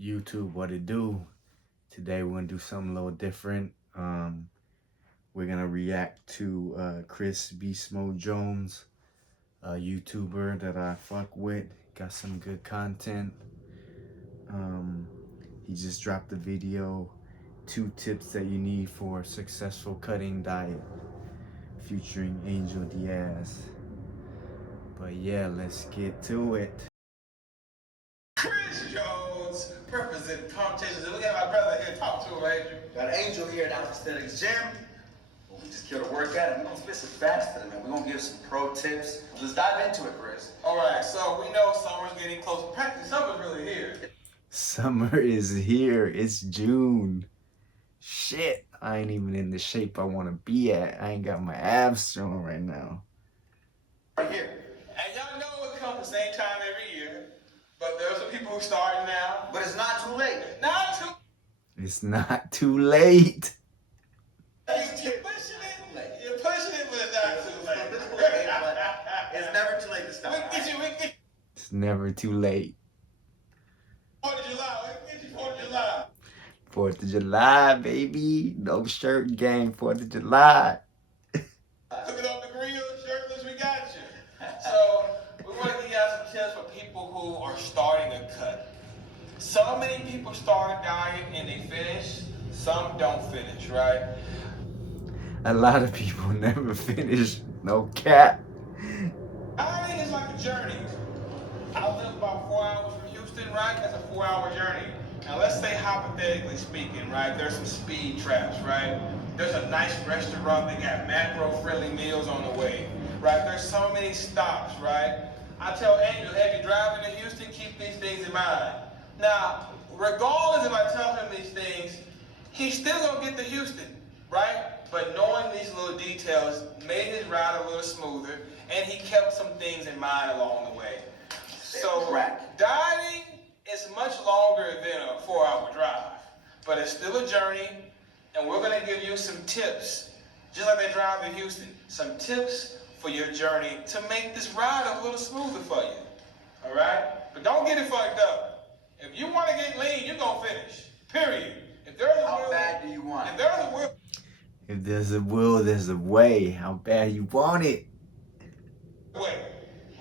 YouTube, what it do? Today we're gonna do something a little different. We're gonna react to Chris Beastmode Jones, a YouTuber that I fuck with. Got some good content. Um, he just dropped a video, 2 tips that you need for a successful cutting diet, featuring Angel Diaz. But yeah, let's get to it. Chris Jones, represent competitions. And we got my brother here, talk to him, Angel. Got Angel here at Alpha Aesthetics Gym. Well, we just killed a workout and we're gonna spit some facts today, man. We're gonna give some pro tips. Let's dive into it, Chris. All right, so we know summer's getting close. Practically, summer's really here. Summer is here. It's June. Shit, I ain't even in the shape I want to be at. I ain't got my abs showing right now. Right here. And y'all know it comes the same time every year. But there are some people who starting now. But it's not too late. Not too. It's not too late. You're pushing it. You're pushing it, but it's not too late. It's never too late to start. We get you. It's never too late. 4th of July. We get you 4th of July. 4th of July, baby. No shirt gang, 4th of July. Cooking off the grill, shirtless, we got you. So, we want to give y'all some tips for people who are starting a cut. So many people start a diet and they finish. Some don't finish, right? A lot of people never finish. No cap. Dieting is like a journey. I live about 4 hours from Houston, right? That's a 4-hour journey. Now let's say hypothetically speaking, right? There's some speed traps, right? There's a nice restaurant, they got macro-friendly meals on the way, right? There's so many stops, right? I tell Angel, hey, if you're driving to Houston, keep these things in mind. Now, regardless if I tell him these things, he's still gonna get to Houston, right? But knowing these little details made his ride a little smoother, and he kept some things in mind along the way. So, dieting is much longer than a 4-hour drive, but it's still a journey, and we're gonna give you some tips, just like they drive to Houston, some tips for your journey to make this ride a little smoother for you, all right? But don't get it fucked up. If you wanna get lean, you're gonna finish, period. If there's a How will, bad do you want? If there's a will, If there's a will, there's a way. How bad you want it? wait.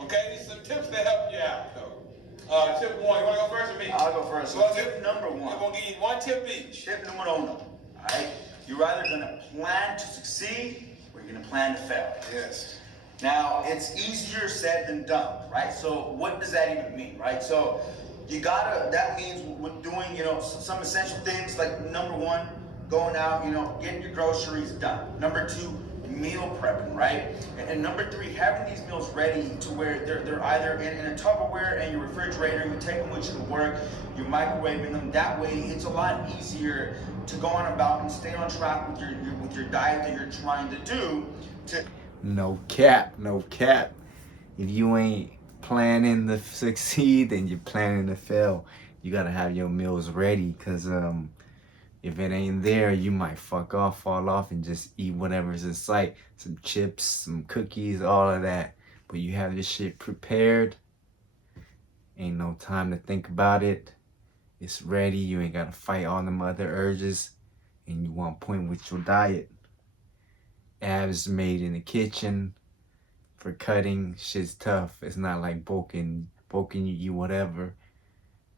Okay, these are some tips to help you out, though. Tip 1, you wanna go first or me? I'll go first. So tip number We're one. gonna give you 1 tip each. Tip number uno. Alright? You're either gonna plan to succeed or you're gonna plan to fail. Yes. Now, it's easier said than done, right? So what does that even mean, right? So you gotta, that means with doing, some essential things like number 1, going out, getting your groceries done. Number 2, meal prepping, right? And number 3, having these meals ready to where they're either in a Tupperware and your refrigerator, you take them with you to work, you're microwaving them. That way, it's a lot easier to go on about and stay on track with your diet that you're trying to do. No cap, no cap. If you ain't planning to succeed, then you're planning to fail. You gotta have your meals ready, cause if it ain't there, you might fuck off, fall off, and just eat whatever's in sight. Some chips, some cookies, all of that. But you have your shit prepared. Ain't no time to think about it. It's ready. You ain't gotta fight all them other urges. And you want point with your diet. Abs made in the kitchen. For cutting, shit's tough. It's not like bulking you eat whatever.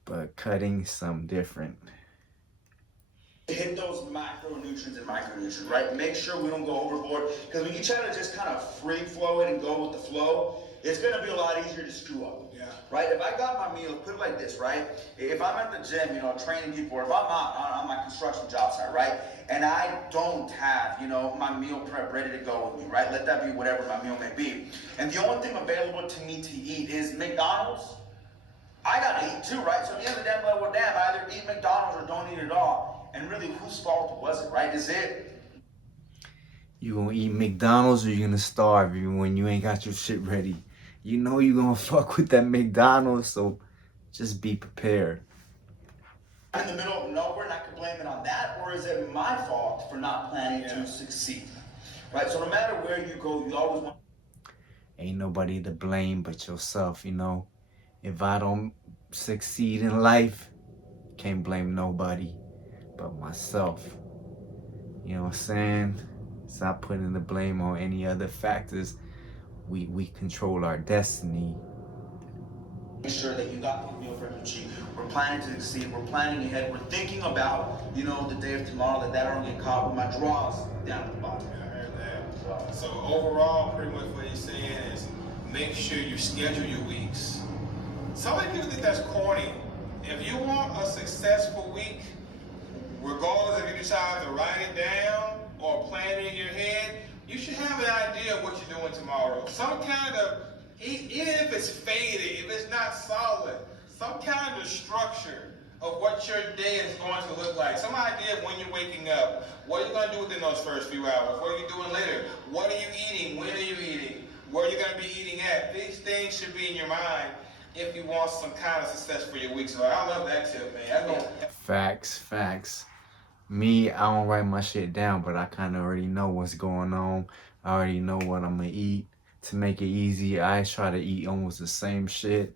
But cutting, something different. Hit those macronutrients and micronutrients, right? Make sure we don't go overboard, because when you try to just kind of free flow it and go with the flow, it's going to be a lot easier to screw up. Yeah. Right? If I got my meal, put it like this, right? If I'm at the gym, training people, or if I'm on my construction job site, right? And I don't have, my meal prep ready to go with me, right? Let that be whatever my meal may be. And the only thing available to me to eat is McDonald's. I got to eat too, right? So at the end of the day, I'm like, well, damn, I either eat McDonald's or don't eat it at all. And really, whose fault was it, right? Is it? You gonna eat McDonald's or you gonna starve when you ain't got your shit ready? You know you gonna fuck with that McDonald's, so just be prepared. I'm in the middle of nowhere and I can blame it on that, or is it my fault for not planning to succeed? Right? So no matter where you go, you always want... Ain't nobody to blame but yourself, If I don't succeed in life, can't blame nobody but myself. You know what I'm saying? Stop putting the blame on any other factors. We control our destiny. Make sure that you got the meal for Gucci. We're planning to succeed. We're planning ahead. We're thinking about, you know, the day of tomorrow, that I don't get caught with my drawers down at the bottom. I heard that. So overall, pretty much what he's saying is make sure you schedule your weeks. Some people think that's corny. If you want a successful week, regardless if you decide to write it down or plan it in your head, you should have an idea of what you're doing tomorrow. Some kind of, even if it's faded, if it's not solid, some kind of structure of what your day is going to look like. Some idea of when you're waking up. What are you going to do within those first few hours? What are you doing later? What are you eating? When are you eating? Where are you going to be eating at? These things should be in your mind if you want some kind of success for your week. So I love that tip, man. Facts. Me, I don't write my shit down, but I kind of already know what's going on. I already know what I'm gonna eat. To make it easy, I try to eat almost the same shit.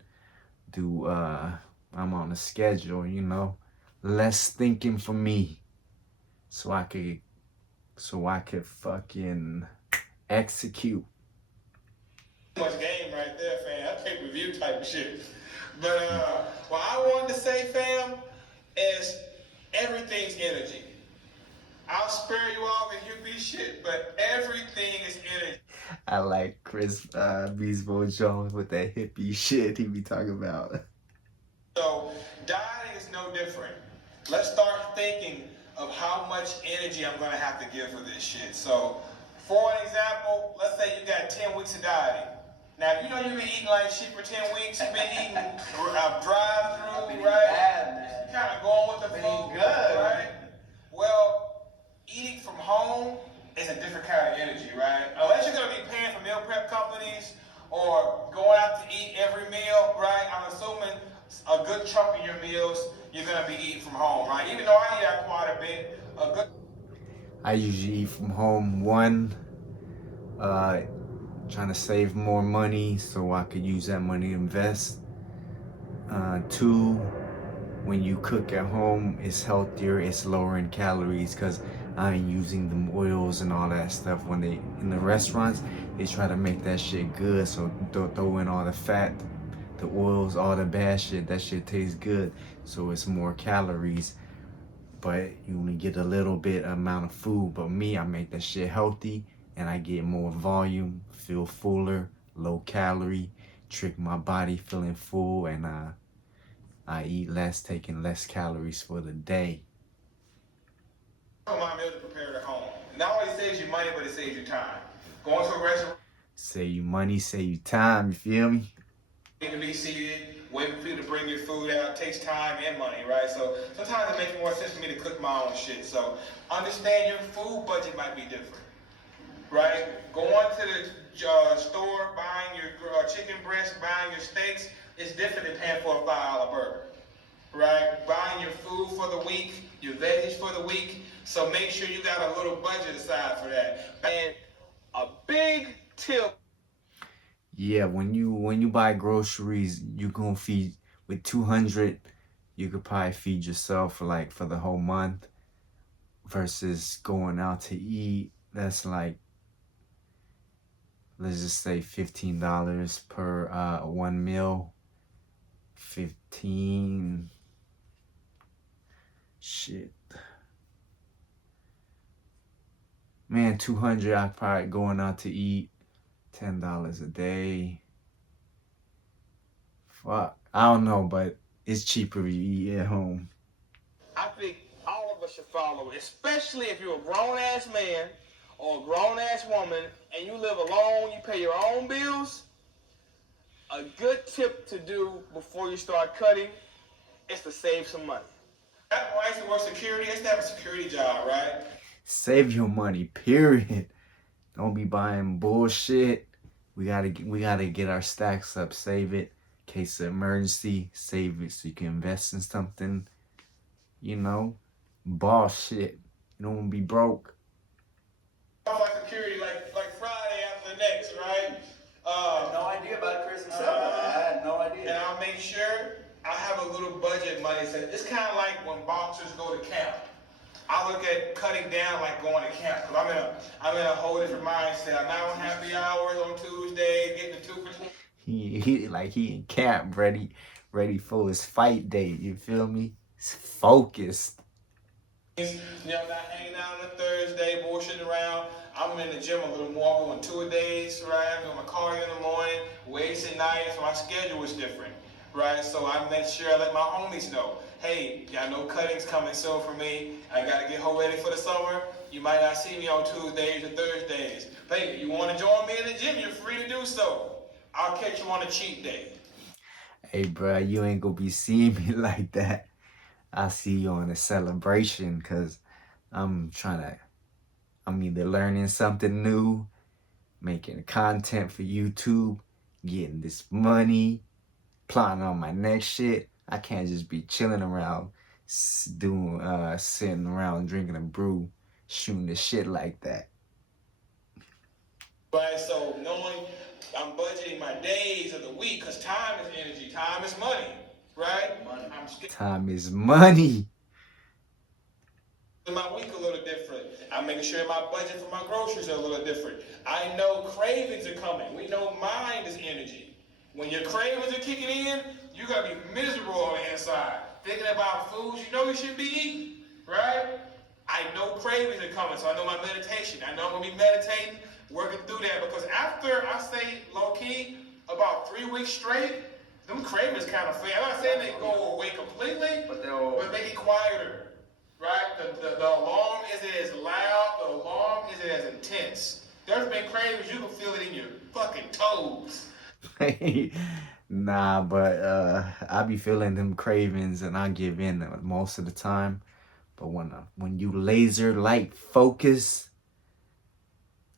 I'm on a schedule, you know. Less thinking for me. So I could fucking execute. Much game right there, fam. That's pay-per-view type of shit. But what I wanted to say, fam, is everything's energy. I'll spare you all the hippie shit, but everything is energy. I like Chris Beastmode Jones with that hippie shit he be talking about. So dieting is no different. Let's start thinking of how much energy I'm gonna have to give for this shit. So, for an example, let's say you got 10 weeks of dieting. Now, if you know you've been eating like shit for 10 weeks, you've been eating drive-through, right? Kind of going with the flow, right? Well, eating from home is a different kind of energy, right? Unless you're gonna be paying for meal prep companies or going out to eat every meal, right? I'm assuming a good chunk of your meals you're gonna be eating from home, right? Even though I eat out quite a bit, I usually eat from home. One, trying to save more money so I could use that money to invest. Two, when you cook at home, it's healthier, it's lower in calories because I ain't using them oils and all that stuff. When they in the restaurants, they try to make that shit good, so throw in all the fat, the oils, all the bad shit. That shit tastes good, so it's more calories, but you only get a little bit amount of food. But me, I make that shit healthy and I get more volume, feel fuller, low calorie, trick my body feeling full, and I eat less, taking less calories for the day. my meal to prepare at home. Not only saves you money, but it saves you time. Going to a restaurant, Save you money, save you time, you feel me? you can be seated, waiting for you to bring your food out, takes time and money, right? So sometimes it makes more sense for me to cook my own shit. So understand your food budget might be different, right? Going to the store, buying your chicken breast, buying your steaks, is different than paying for a $5 burger, right? Buying your food for the week, your veggies for the week. So make sure you got a little budget aside for that. And a big tip. Yeah, when you buy groceries, you gonna feed with 200. You could probably feed yourself for the whole month. Versus going out to eat, that's like, let's just say $15 per one meal. 15. Shit. Man, 200. I probably going out to eat. $10 a day. Fuck. I don't know, but it's cheaper if you eat at home. I think all of us should follow, especially if you're a grown-ass man or a grown-ass woman and you live alone, you pay your own bills. A good tip to do before you start cutting is to save some money. I used to work security. I used to have a security job, right? Save your money, period. Don't be buying bullshit. We gotta get our stacks up. Save it in case of emergency. Save it so you can invest in something. You know, boss shit. You don't want to be broke. Like security, like Friday after the next, right? No idea about Chris himself. I had no idea. And I'll make sure I have a little little budget money. So it's kind of like when boxers go to camp. I look at cutting down like going to camp, because I'm in a whole different mindset. I'm not on happy hours on Tuesday, getting the 2 for 20. He in camp, ready for his fight day. You feel me? He's focused. You know, not hanging out on a Thursday, bullshitting around. I'm in the gym a little more. I'm going 2-a-days, right? I'm doing my cardio in the morning, weights at night, so my schedule is different, right? So I make sure I let my homies know, hey, y'all know cutting's coming soon for me. I got to get whole ready for the summer. You might not see me on Tuesdays or Thursdays. But hey, if you want to join me in the gym, you're free to do so. I'll catch you on a cheat day. Hey, bro, you ain't gonna be seeing me like that. I see you on a celebration, because I'm either learning something new, making content for YouTube, getting this money, plotting on my next shit. I can't just be chilling around, sitting around drinking a brew, shooting the shit like that. Right, so knowing I'm budgeting my days of the week, because time is energy, time is money, right? Money. Time is money. My week a little different. I'm making sure my budget for my groceries are a little different. I know cravings are coming. We know mind is energy. When your cravings are kicking in, you're going to be miserable on the inside, thinking about foods you know you should be eating, right? I know cravings are coming, so I know my meditation. I know I'm going to be meditating, working through that, because after I say low-key, about 3 weeks straight, them cravings kind of fade. I'm not saying they go away completely, but they get quieter. Right? The alarm isn't as loud, the alarm isn't as intense. There's been cravings, you can feel it in your fucking toes. Nah, but I be feeling them cravings and I give in most of the time. But when you laser light focus,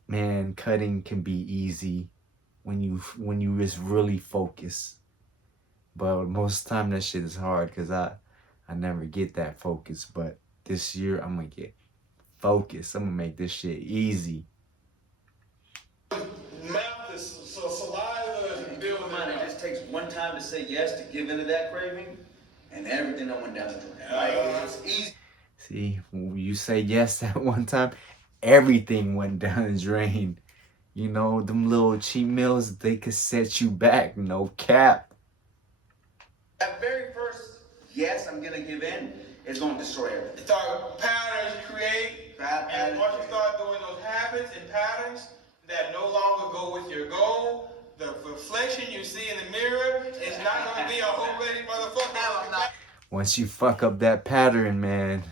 man, cutting can be easy when you just really focus. But most of the time that shit is hard, because I never get that focus. But this year I'm gonna get focused. I'm gonna make this shit easy. Mouth is so saliva is building. It just takes one time to say yes to give into that craving, and everything that went down the drain. Like, it's easy. See, when you say yes that one time, everything went down the drain. You know, them little cheat meals, they could set you back, no cap. That very first yes, I'm gonna give in, is gonna destroy everything. Start patterns create, and once you start doing those habits and patterns that no longer go with your goal, the reflection you see in the mirror is not gonna be a whole ready motherfucker. Once you fuck up that pattern, man,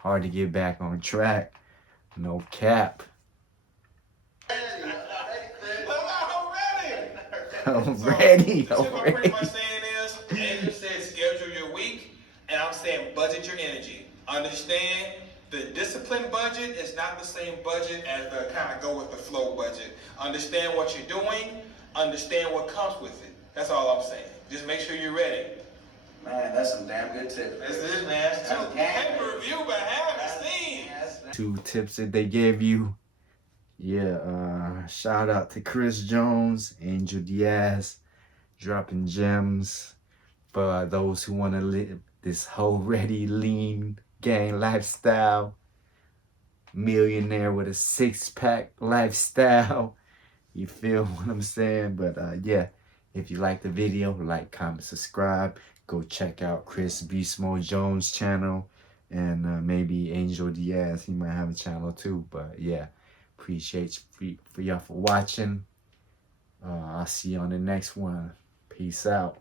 hard to get back on track. No cap. I'm ready. The tip I'm pretty much saying is, Andrew said schedule your week, and I'm saying budget your energy. Understand, the disciplined budget is not the same budget as the kind of go with the flow budget. Understand what you're doing, understand what comes with it. That's all I'm saying. Just make sure you're ready. Man, that's some damn good tips. This is, man. It's two paper review, but I haven't seen. 2 tips that they gave you. Yeah, shout out to Chris Jones, Angel Diaz, dropping gems for those who want to live this whole ready lean gang lifestyle. Millionaire with a 6-pack lifestyle. You feel what I'm saying? But yeah, if you like the video, like, comment, subscribe. Go check out Chris Beastmode Jones channel, and maybe Angel Diaz, he might have a channel too. But yeah, appreciate for y'all for watching. I'll see you on the next one. Peace out.